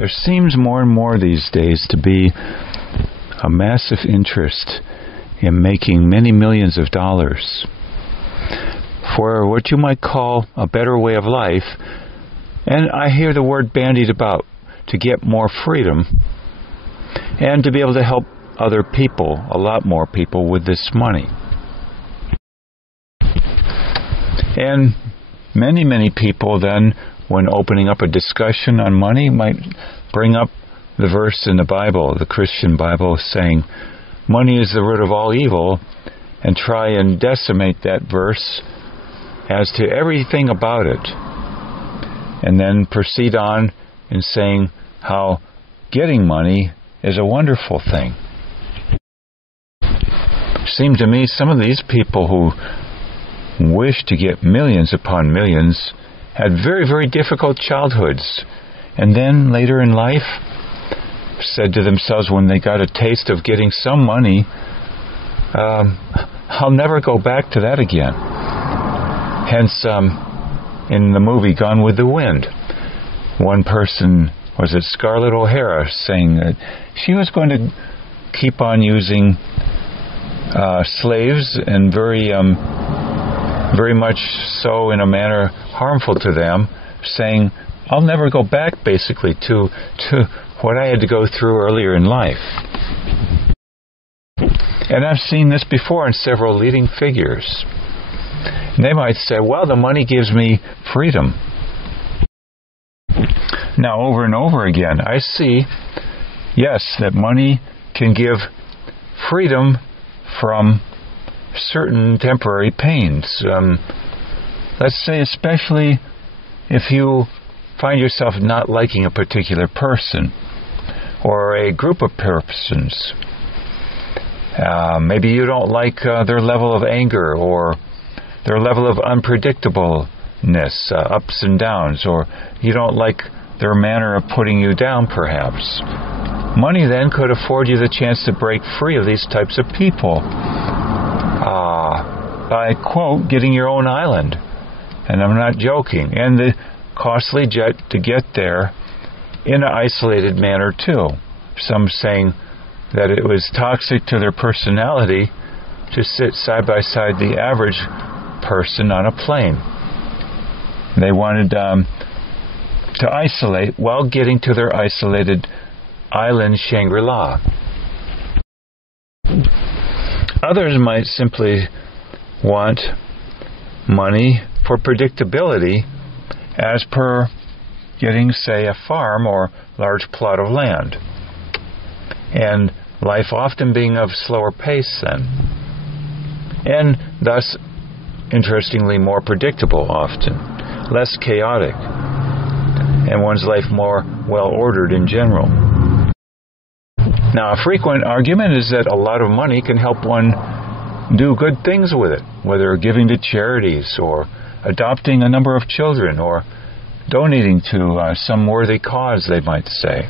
There seems more and more these days to be a massive interest in making many millions of dollars for what you might call a better way of life. And I hear the word bandied about, to get more freedom and to be able to help other people, a lot more people, with this money. And many people then, when opening up a discussion on money, might bring up the verse in the Bible, the Christian Bible, saying, money is the root of all evil, and try and decimate that verse as to everything about it. And then proceed on in saying how getting money is a wonderful thing. It seemed to me some of these people who wish to get millions upon millions had very difficult childhoods, and then later in life said to themselves when they got a taste of getting some money, I'll never go back to that again. Hence, in the movie Gone with the Wind, one person, was it Scarlett O'Hara, saying that she was going to keep on using slaves, and very much so in a manner harmful to them, saying, I'll never go back basically to what I had to go through earlier in life. And I've seen this before in several leading figures. They might say, well, the money gives me freedom. Now, over and over again, I see, yes, that money can give freedom from certain temporary pains. Let's say especially if you find yourself not liking a particular person or a group of persons. Maybe you don't like their level of anger or their level of unpredictableness, ups and downs, or you don't like their manner of putting you down, perhaps. Money then could afford you the chance to break free of these types of people by, quote, getting your own island. And I'm not joking. And the costly jet to get there in an isolated manner, too. Some saying that it was toxic to their personality to sit side by side the average person on a plane. They wanted to isolate while getting to their isolated island Shangri-La. Others might simply want money for predictability, as per getting, say, a farm or large plot of land, and life often being of slower pace then, and thus, interestingly, more predictable often, less chaotic, and one's life more well-ordered in general. Now, a frequent argument is that a lot of money can help one do good things with it, whether giving to charities or adopting a number of children or donating to some worthy cause, they might say.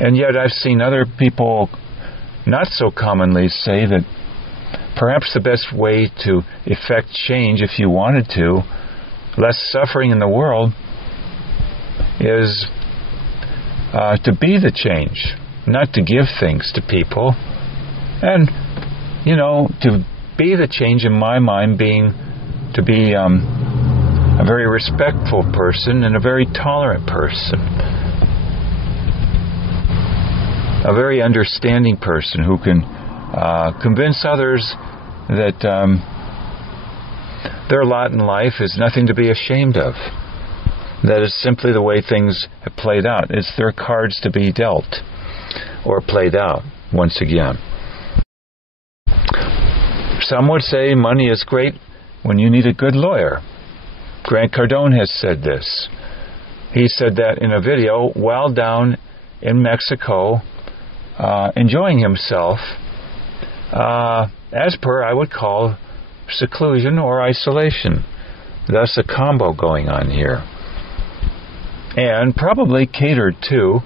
And yet I've seen other people not so commonly say that perhaps the best way to effect change, if you wanted to, less suffering in the world, is to be the change, not to give things to people. And, to be the change in my mind being to be a very respectful person and a very tolerant person. A very understanding person who can convince others that their lot in life is nothing to be ashamed of. That is simply the way things have played out. It's their cards to be dealt or played out once again. Some would say money is great when you need a good lawyer. Grant Cardone has said this. He said that in a video while down in Mexico, enjoying himself, as per I would call seclusion or isolation. Thus a combo going on here. And probably catered to,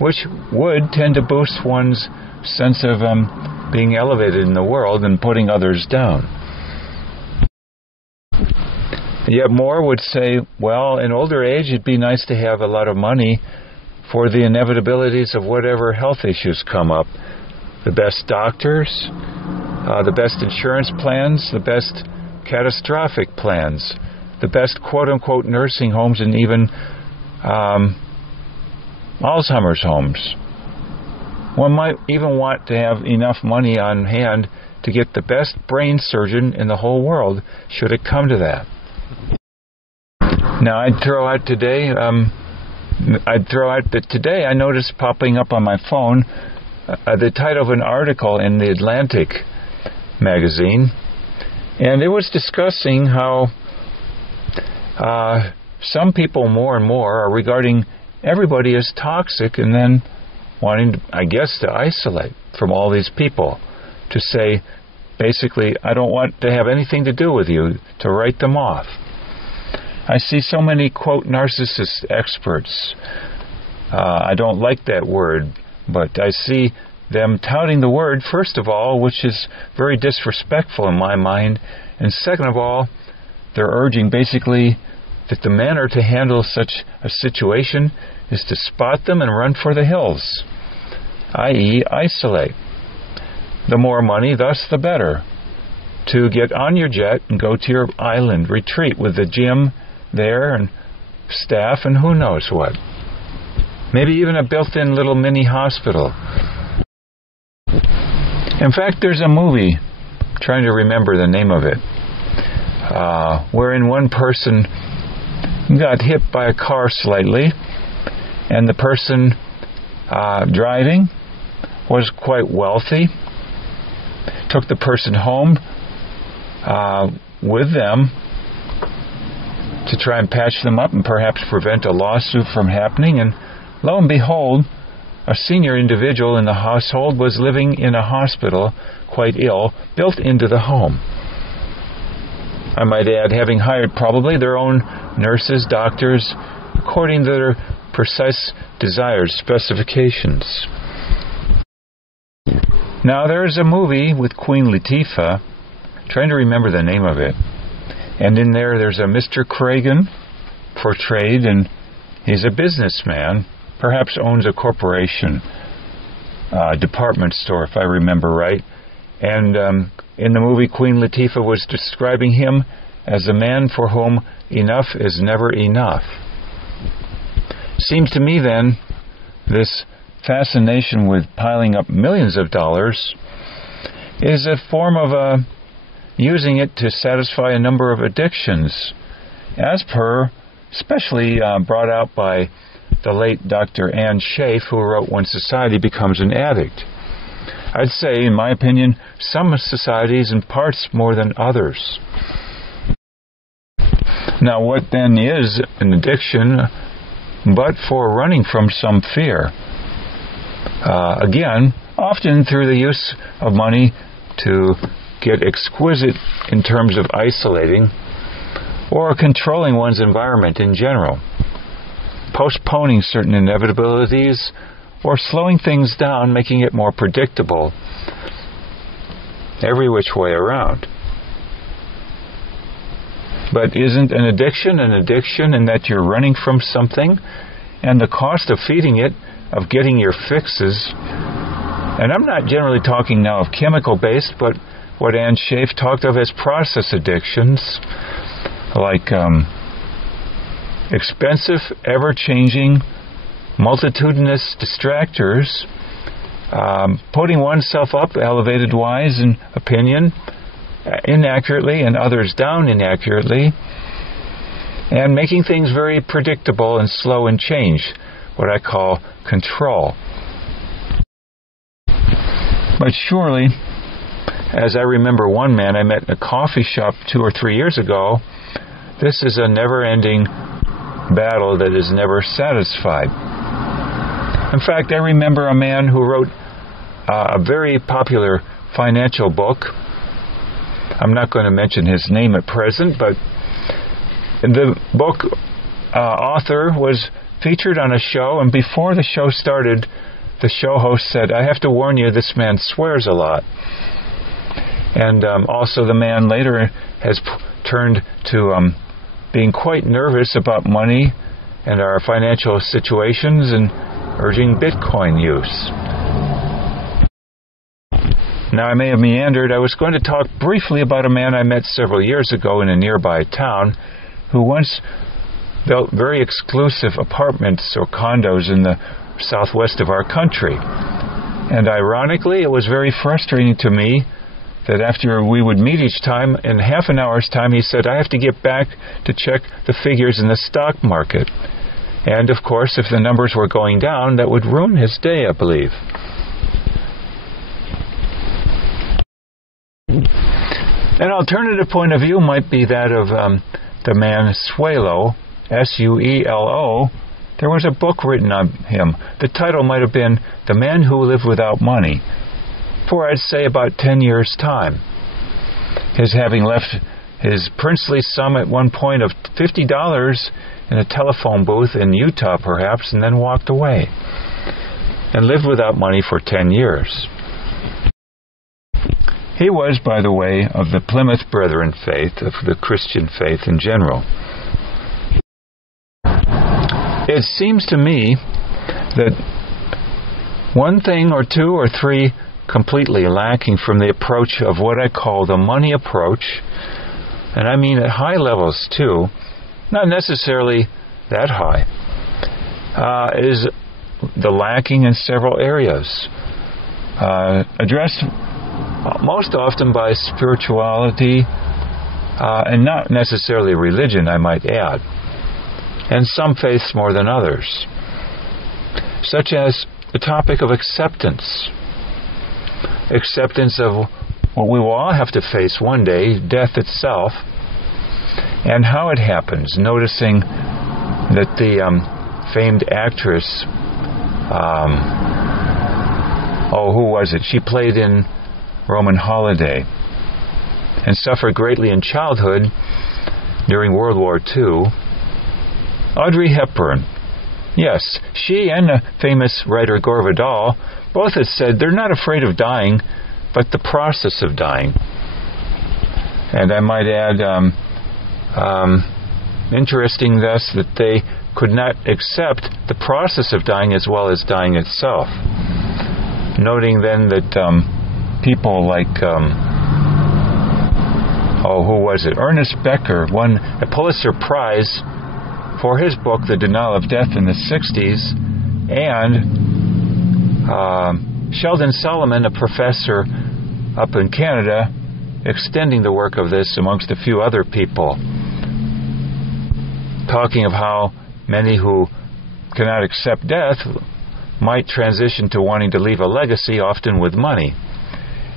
which would tend to boost one's sense of being elevated in the world and putting others down. Yet more would say, well, in older age, it'd be nice to have a lot of money for the inevitabilities of whatever health issues come up. The best doctors, the best insurance plans, the best catastrophic plans, the best quote-unquote nursing homes, and even Alzheimer's homes. One might even want to have enough money on hand to get the best brain surgeon in the whole world, should it come to that. Now, I'd throw out that today I noticed popping up on my phone the title of an article in the Atlantic magazine, and it was discussing how some people more and more are regarding everybody as toxic, and then wanting, I guess, to isolate from all these people, to say, basically, I don't want to have anything to do with you, to write them off. I see so many, quote, narcissist experts. I don't like that word, but I see them touting the word, first of all, which is very disrespectful in my mind, and second of all, they're urging basically that the manner to handle such a situation is to spot them and run for the hills, i.e. isolate. The more money, thus the better. To get on your jet and go to your island retreat with the gym there and staff and who knows what. Maybe even a built-in little mini hospital. In fact, there's a movie, I'm trying to remember the name of it, wherein one person got hit by a car slightly, and the person driving was quite wealthy, took the person home with them to try and patch them up and perhaps prevent a lawsuit from happening, and lo and behold, a senior individual in the household was living in a hospital, quite ill, built into the home. I might add, having hired probably their own nurses, doctors, according to their precise desired specifications. Now, there's a movie with Queen Latifah, trying to remember the name of it, and in there's a Mr. Cragen portrayed, and he's a businessman, perhaps owns a corporation, department store, if I remember right. And in the movie, Queen Latifah was describing him as a man for whom enough is never enough. Seems to me then, this fascination with piling up millions of dollars is a form of using it to satisfy a number of addictions, as per, especially brought out by the late Dr. Anne Schaaf, who wrote When Society Becomes an Addict. I'd say, in my opinion, some societies in parts more than others. Now, what then is an addiction but for running from some fear? Again, often through the use of money to get exquisite in terms of isolating or controlling one's environment in general, postponing certain inevitabilities or slowing things down, making it more predictable every which way around. But isn't an addiction in that you're running from something, and the cost of feeding it, of getting your fixes, and I'm not generally talking now of chemical-based, but what Anne Schaaf talked of as process addictions, like expensive, ever-changing, multitudinous distractors, putting oneself up elevated-wise in opinion, inaccurately, and others down inaccurately, and making things very predictable and slow in change, what I call control. But surely, as I remember one man I met in a coffee shop 2 or 3 years ago, this is a never-ending battle that is never satisfied. In fact, I remember a man who wrote a very popular financial book. I'm not going to mention his name at present, but the book author was featured on a show, and before the show started, the show host said, "I have to warn you, this man swears a lot." And also the man later has turned to being quite nervous about money and our financial situations, and urging Bitcoin use. Now, I may have meandered. I was going to talk briefly about a man I met several years ago in a nearby town who once built very exclusive apartments or condos in the southwest of our country. And ironically, it was very frustrating to me that after we would meet each time, in half an hour's time, he said, I have to get back to check the figures in the stock market. And, of course, if the numbers were going down, that would ruin his day, I believe. An alternative point of view might be that of the man Suelo, S-U-E-L-O. There was a book written on him. The title might have been The Man Who Lived Without Money, for I'd say about 10 years' time. His having left his princely sum at one point of $50 in a telephone booth in Utah, perhaps, and then walked away and lived without money for 10 years. He was, by the way, of the Plymouth Brethren faith, of the Christian faith in general. It seems to me that one thing or two or three completely lacking from the approach of what I call the money approach, and I mean at high levels too, not necessarily that high, is the lacking in several areas, addressed most often by spirituality, and not necessarily religion, I might add, and some faiths more than others, such as the topic of acceptance. Acceptance of what we will all have to face one day, death itself, and how it happens. Noticing that the famed actress, who was it? She played in Roman Holiday and suffered greatly in childhood during World War II. Audrey Hepburn. Yes, she and the famous writer Gore Vidal both had said they're not afraid of dying, but the process of dying. And I might add, interesting thus that they could not accept the process of dying as well as dying itself. Noting then that people like, who was it? Ernest Becker won a Pulitzer Prize for his book, The Denial of Death, in the 60s, and Sheldon Solomon, a professor up in Canada, extending the work of this amongst a few other people, talking of how many who cannot accept death might transition to wanting to leave a legacy, often with money.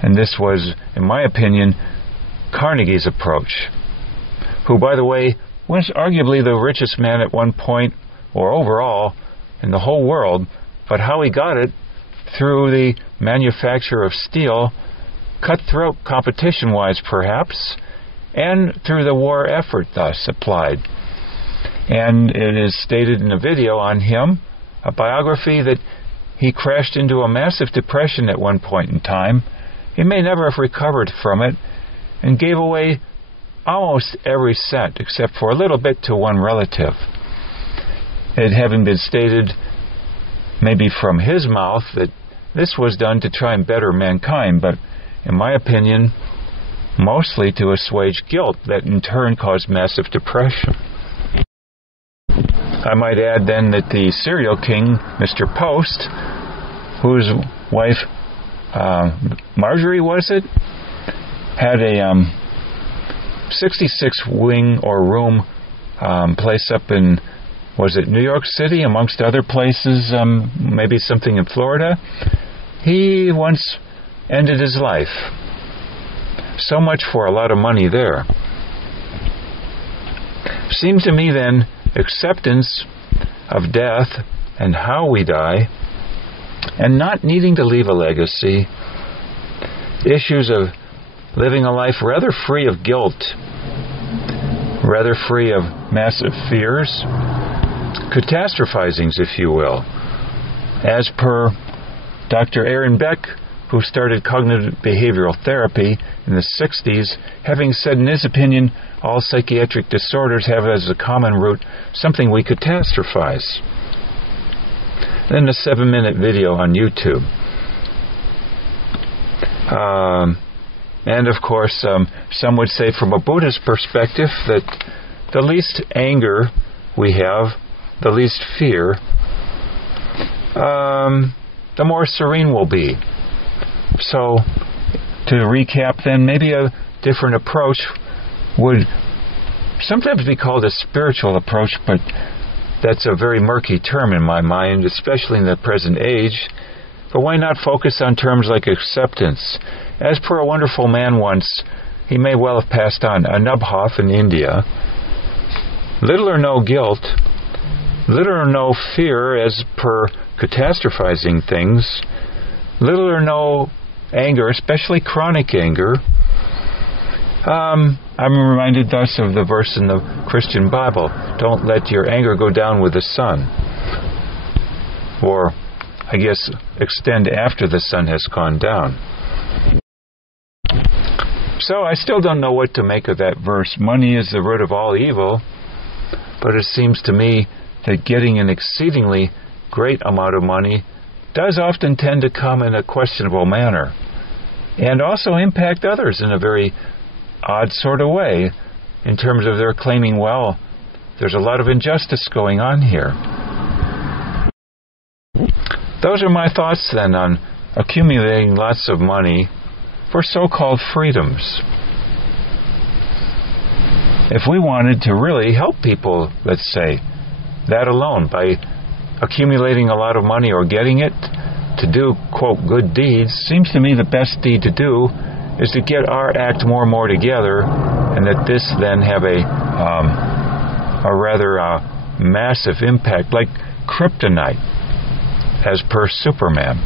And this was, in my opinion, Carnegie's approach, who, by the way, was arguably the richest man at one point, or overall, in the whole world, but how he got it through the manufacture of steel, cutthroat competition-wise perhaps, and through the war effort thus applied. And it is stated in a video on him, a biography, that he crashed into a massive depression at one point in time. He may never have recovered from it, and gave away almost every cent, except for a little bit to one relative. It having been stated, maybe from his mouth, that this was done to try and better mankind, but in my opinion, mostly to assuage guilt that in turn caused massive depression. I might add then that the serial king, Mr. Post, whose wife, Marjorie was it, had a 66-wing or room place up in, was it New York City, amongst other places, maybe something in Florida. He once ended his life. So much for a lot of money there. Seems to me then, acceptance of death and how we die, and not needing to leave a legacy, issues of living a life rather free of guilt, rather free of massive fears, catastrophizings, if you will. As per Dr. Aaron Beck, who started cognitive behavioral therapy in the 60s, having said in his opinion, all psychiatric disorders have as a common root something we catastrophize. than a 7-minute video on YouTube. And of course, some would say from a Buddhist perspective that the least anger we have, the least fear, the more serene we'll be. So, to recap then, maybe a different approach would sometimes be called a spiritual approach, but that's a very murky term in my mind, especially in the present age. But why not focus on terms like acceptance? As per a wonderful man once, he may well have passed on, Anubhav in India, little or no guilt, little or no fear as per catastrophizing things, little or no anger, especially chronic anger. I'm reminded thus of the verse in the Christian Bible, don't let your anger go down with the sun. Or, I guess, extend after the sun has gone down. So I still don't know what to make of that verse. Money is the root of all evil, but it seems to me that getting an exceedingly great amount of money does often tend to come in a questionable manner, and also impact others in a very odd sort of way, in terms of their claiming, well, there's a lot of injustice going on here. Those are my thoughts then on accumulating lots of money for so-called freedoms. If we wanted to really help people, let's say, that alone, by accumulating a lot of money or getting it to do, quote, good deeds, seems to me the best deed to do is to get our act more and more together, and that this then have a rather massive impact, like kryptonite, as per Superman.